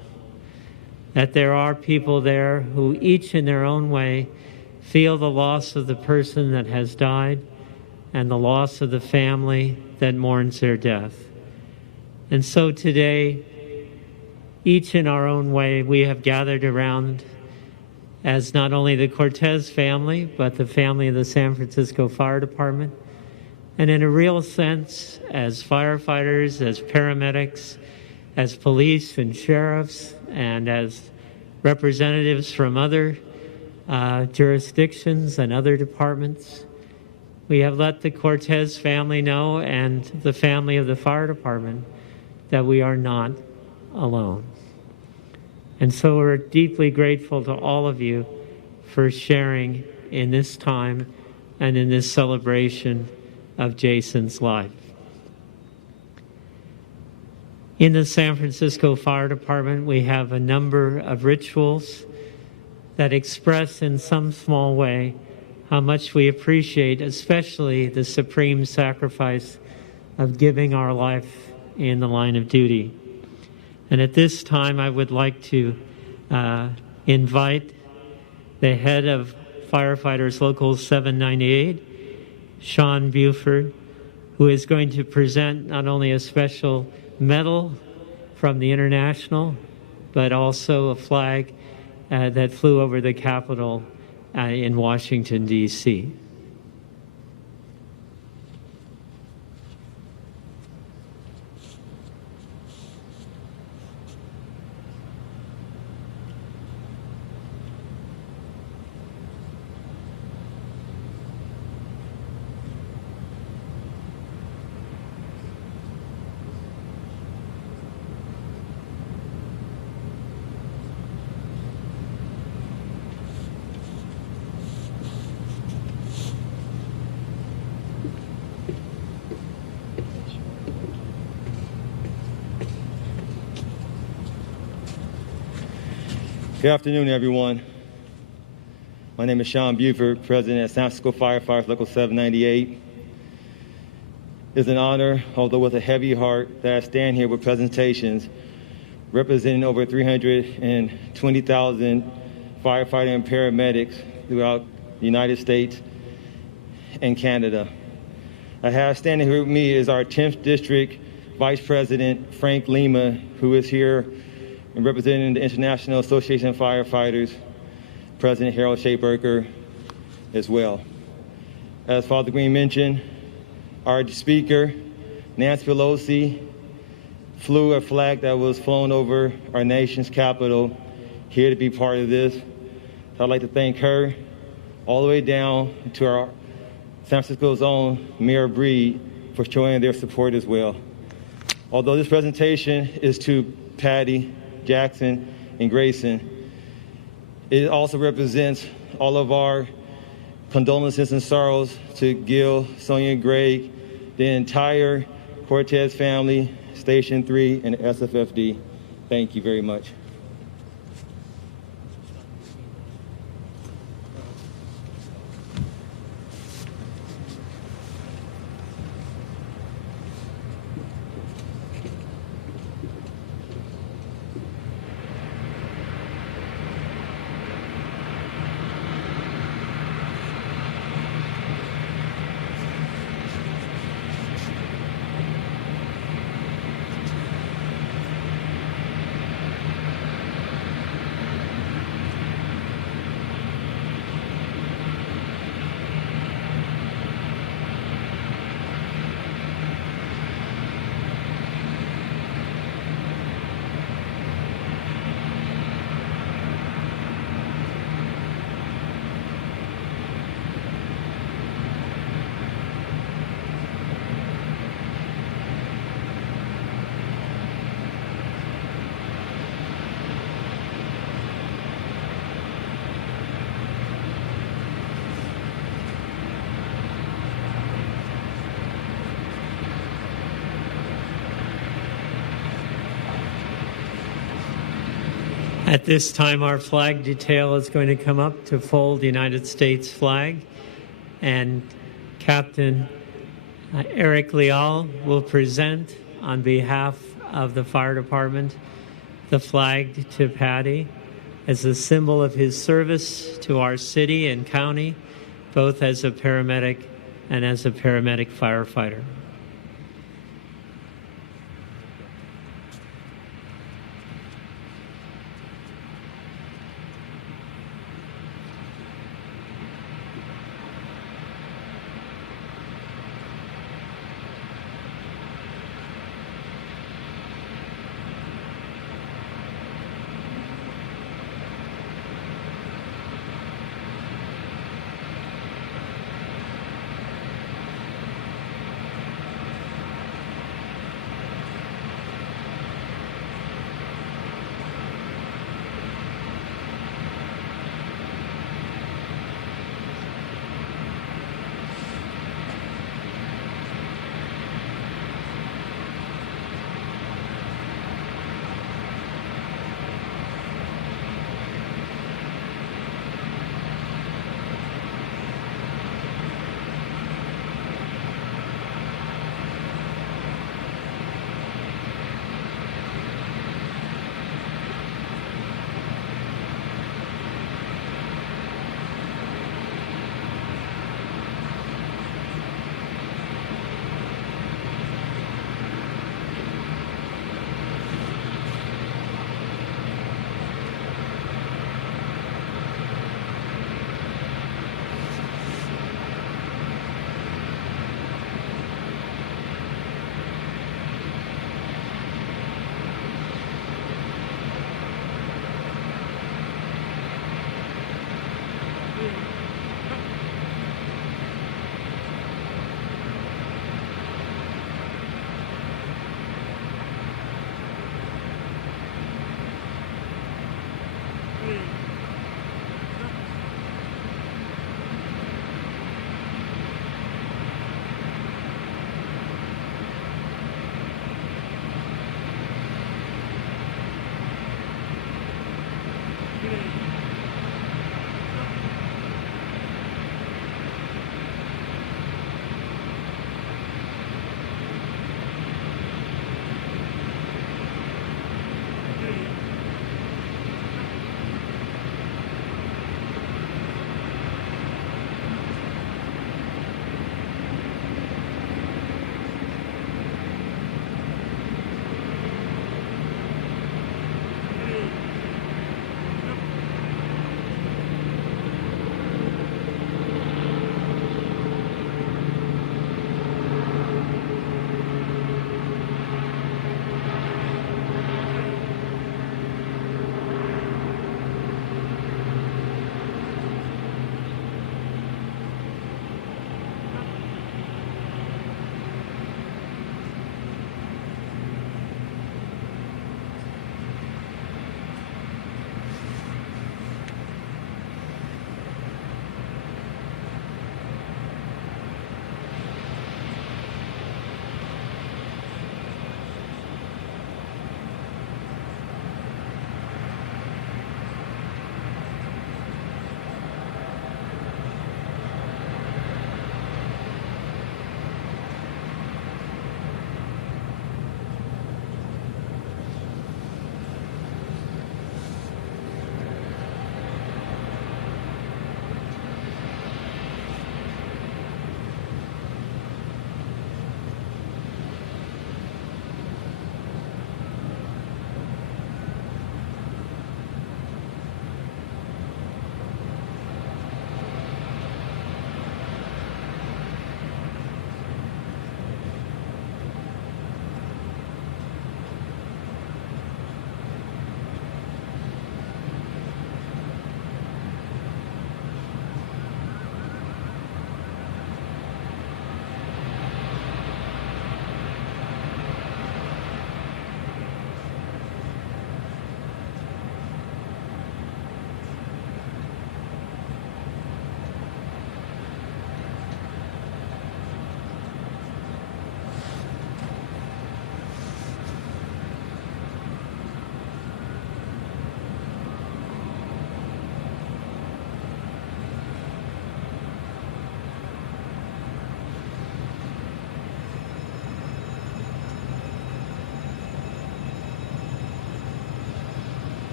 that there are people there who each in their own way feel the loss of the person that has died and the loss of the family that mourns their death. And so today, each in our own way, we have gathered around as not only the Cortez family, but the family of the San Francisco Fire Department, and in a real sense, as firefighters, as paramedics, as police and sheriffs, and as representatives from other jurisdictions and other departments. We have let the Cortez family know and the family of the fire department that we are not alone. And so we're deeply grateful to all of you for sharing in this time and in this celebration of Jason's life. In the San Francisco Fire Department, we have a number of rituals that express in some small way how much we appreciate, especially the supreme sacrifice of giving our life in the line of duty. And at this time, I would like to invite the head of Firefighters Local 798, Sean Buford, who is going to present not only a special medal from the International, but also a flag that flew over the Capitol in Washington, D.C. Good afternoon, everyone. My name is Sean Buford, President of San Francisco Firefighters Local 798. It's an honor, although with a heavy heart, that I stand here with presentations representing over 320,000 firefighters and paramedics throughout the United States and Canada. I have standing here with me is our 10th District Vice President, Frank Lima, who is here and representing the International Association of Firefighters, President Harold Shaperker as well. As Father Green mentioned, our speaker, Nancy Pelosi, flew a flag that was flown over our nation's capital here to be part of this. So I'd like to thank her all the way down to our San Francisco's own Mayor Breed for showing their support as well. Although this presentation is to Patty, Jackson, and Grayson, it also represents all of our condolences and sorrows to Gil, Sonia, and Greg, the entire Cortez family, Station 3, and SFFD. Thank you very much. At this time, our flag detail is going to come up to fold the United States flag, and Captain Eric Leol will present on behalf of the fire department the flag to Patty as a symbol of his service to our city and county, both as a paramedic and as a paramedic firefighter.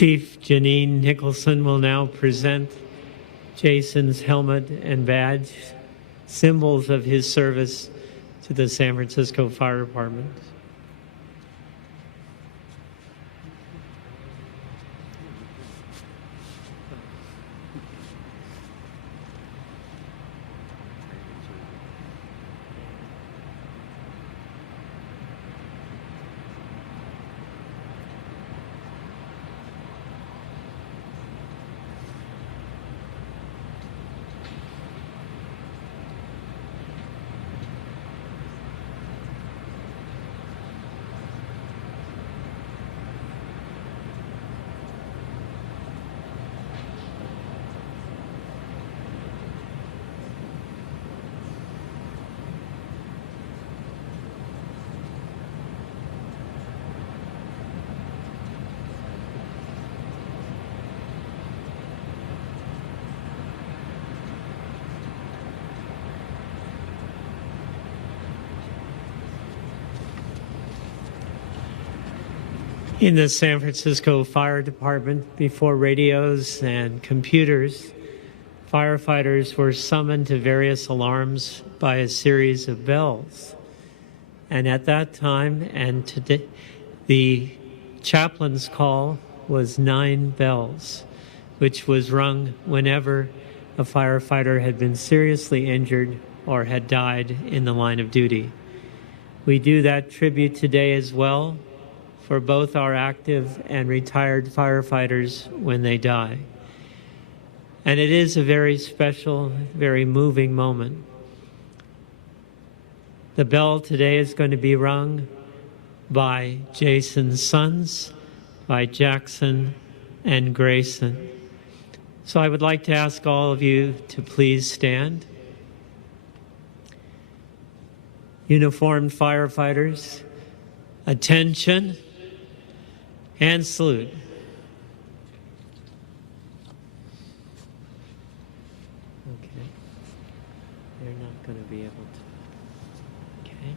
Chief Janine Nicholson will now present Jason's helmet and badge, symbols of his service to the San Francisco Fire Department. In the San Francisco Fire Department, before radios and computers, firefighters were summoned to various alarms by a series of bells. And at that time, and today, the chaplain's call was 9 bells, which was rung whenever a firefighter had been seriously injured or had died in the line of duty. We do that tribute today as well for both our active and retired firefighters when they die. And it is a very special, very moving moment. The bell today is going to be rung by Jason's sons, by Jackson and Grayson. So I would like to ask all of you to please stand. Uniformed firefighters, attention, and salute. Okay. They're not going to be able to. Okay.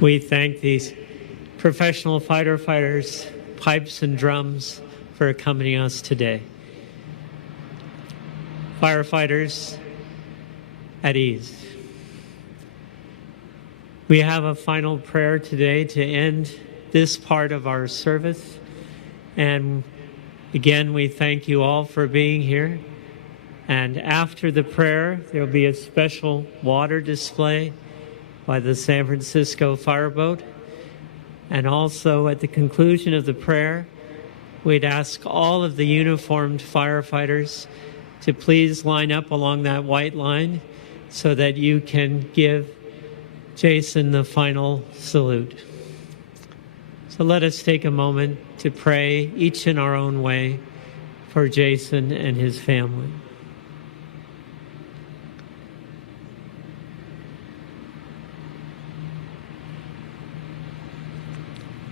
We thank these professional firefighters, pipes and drums, for accompanying us today. Firefighters at ease. We have a final prayer today to end this part of our service. And again, we thank you all for being here. And after the prayer, there will be a special water display by the San Francisco Fireboat. And also at the conclusion of the prayer, we'd ask all of the uniformed firefighters to please line up along that white line so that you can give Jason the final salute. So let us take a moment to pray, each in our own way, for Jason and his family.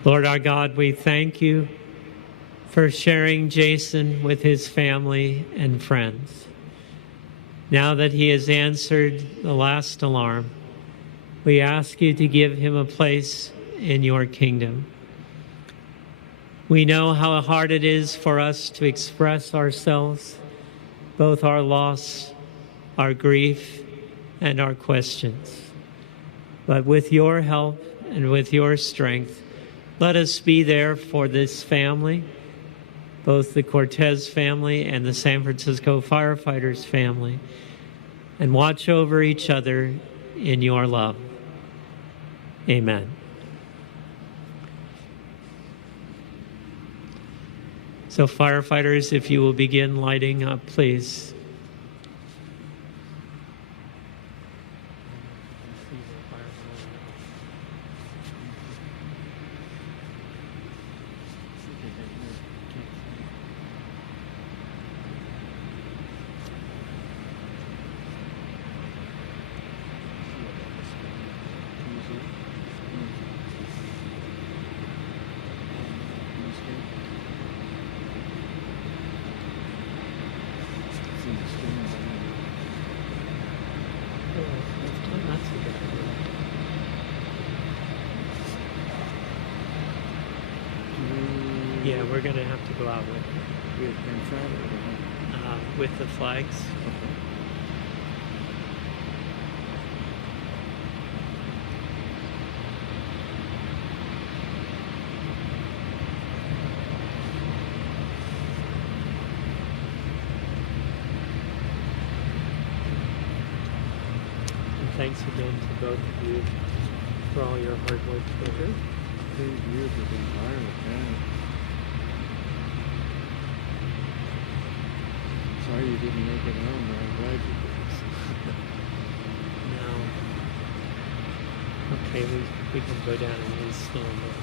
Lord our God, we thank you for sharing Jason with his family and friends. Now that he has answered the last alarm, we ask you to give him a place in your kingdom. We know how hard it is for us to express ourselves, both our loss, our grief, and our questions. But with your help and with your strength, let us be there for this family, both the Cortez family and the San Francisco firefighters family, and watch over each other in your love. Amen. So firefighters, if you will begin lighting up, please. Yeah, we're going to have to go out with the flags. And thanks again to both of you for all your hard work today. 8 years of environment, sorry you didn't make it home, but I'm glad you did. No. Okay, we can go down and stand it.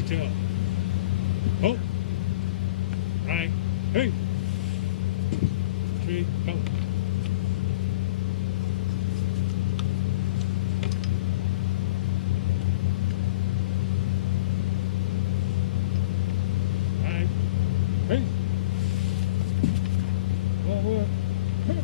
detail. Oh. Right. Hey. Tree, go. Right. Hey. Forward. Hey.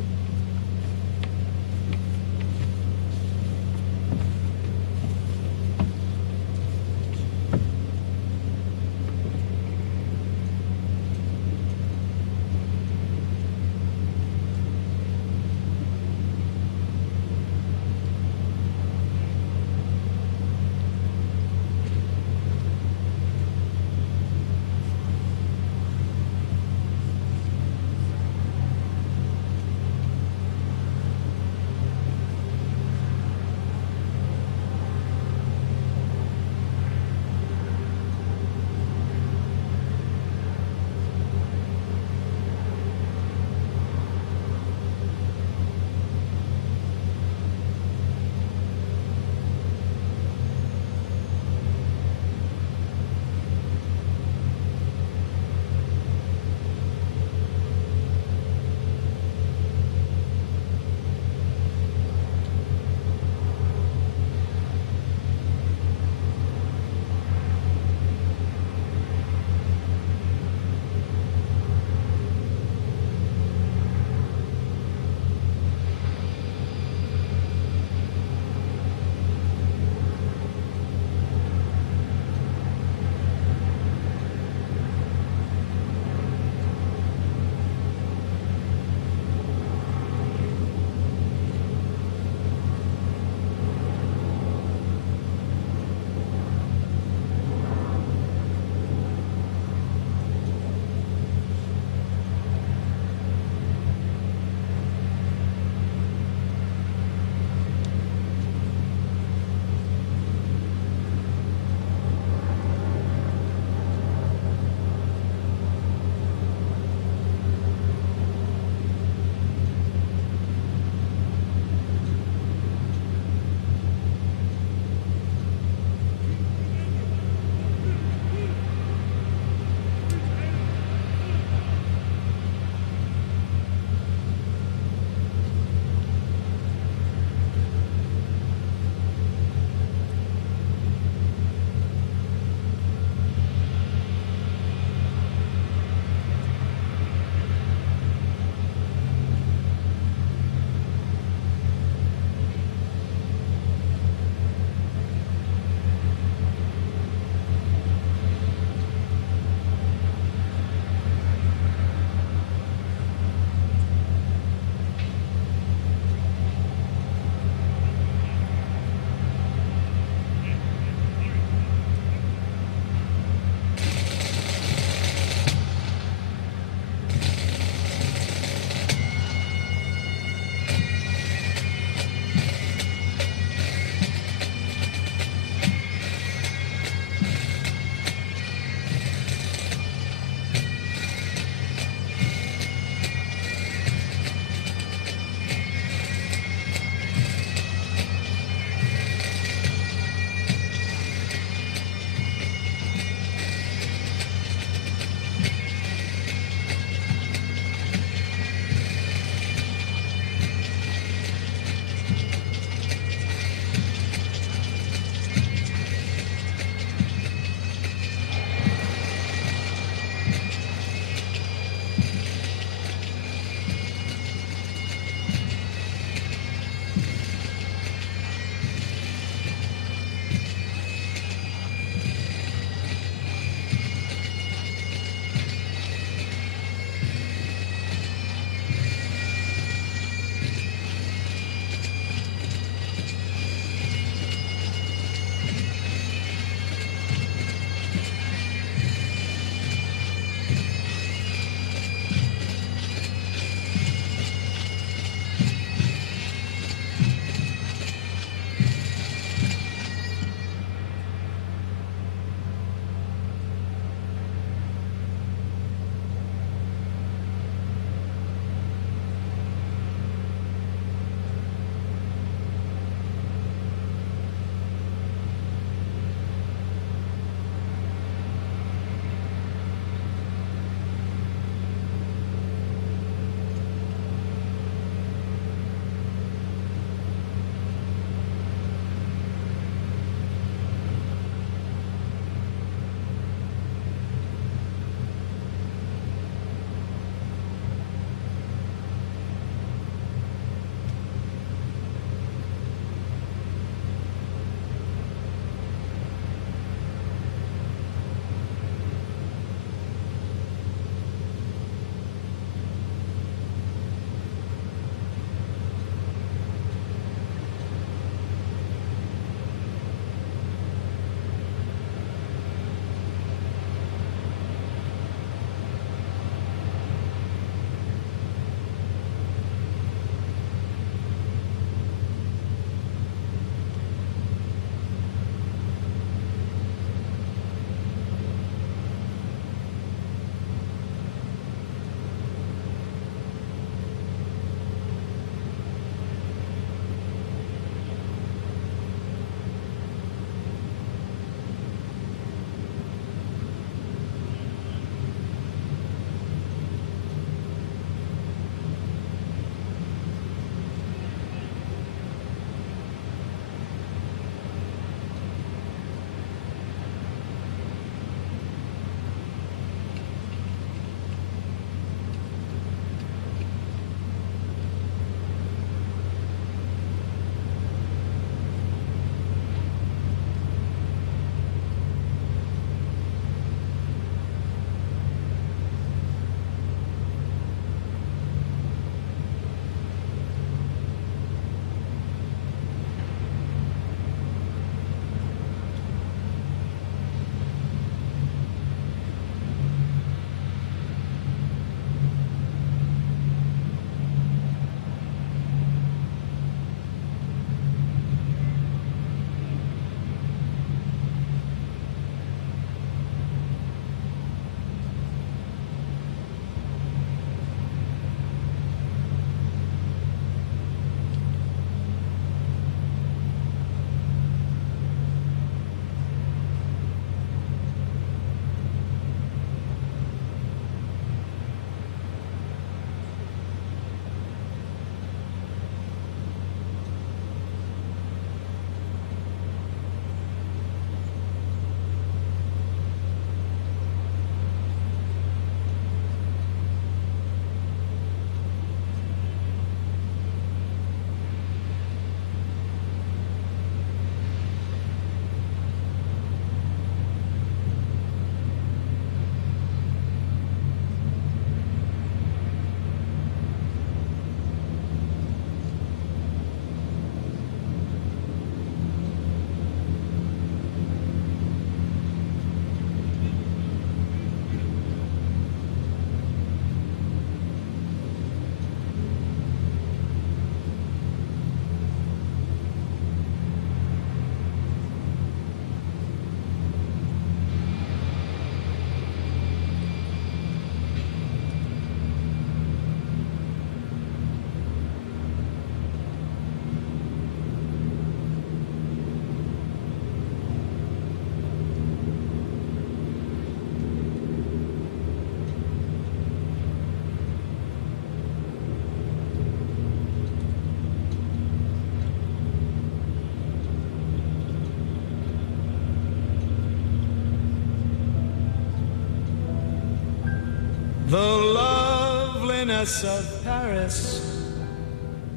The loveliness of Paris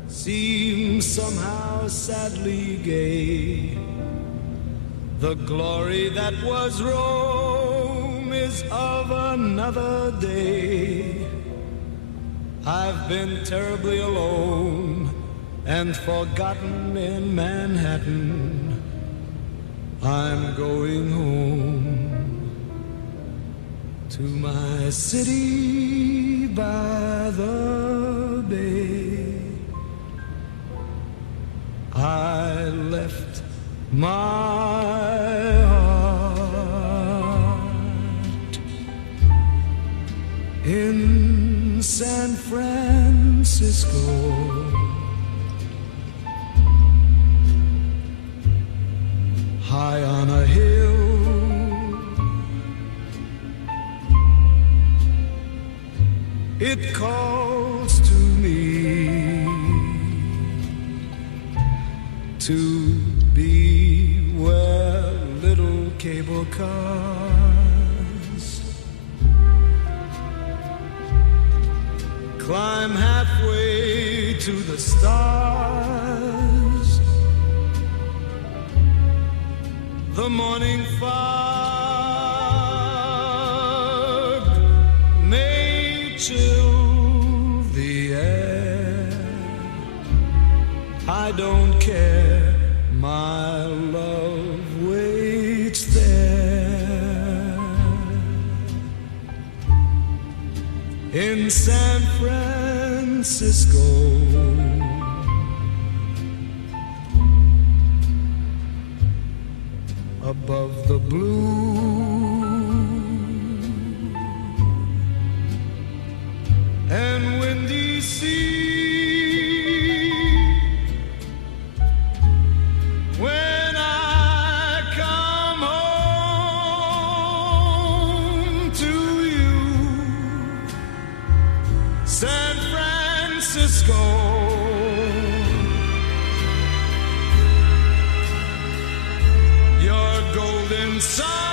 seems somehow sadly gay. The glory that was Rome is of another day. I've been terribly alone and forgotten in Manhattan. I'm going home to my city by the bay. I left my heart in San Francisco. High on a hill, it calls to me to be where little cable cars climb halfway to the stars. The morning fog may chill the air. I don't care, my love waits there in San Francisco. Above the blue and windy sea, when I come home to you, San Francisco, your golden sun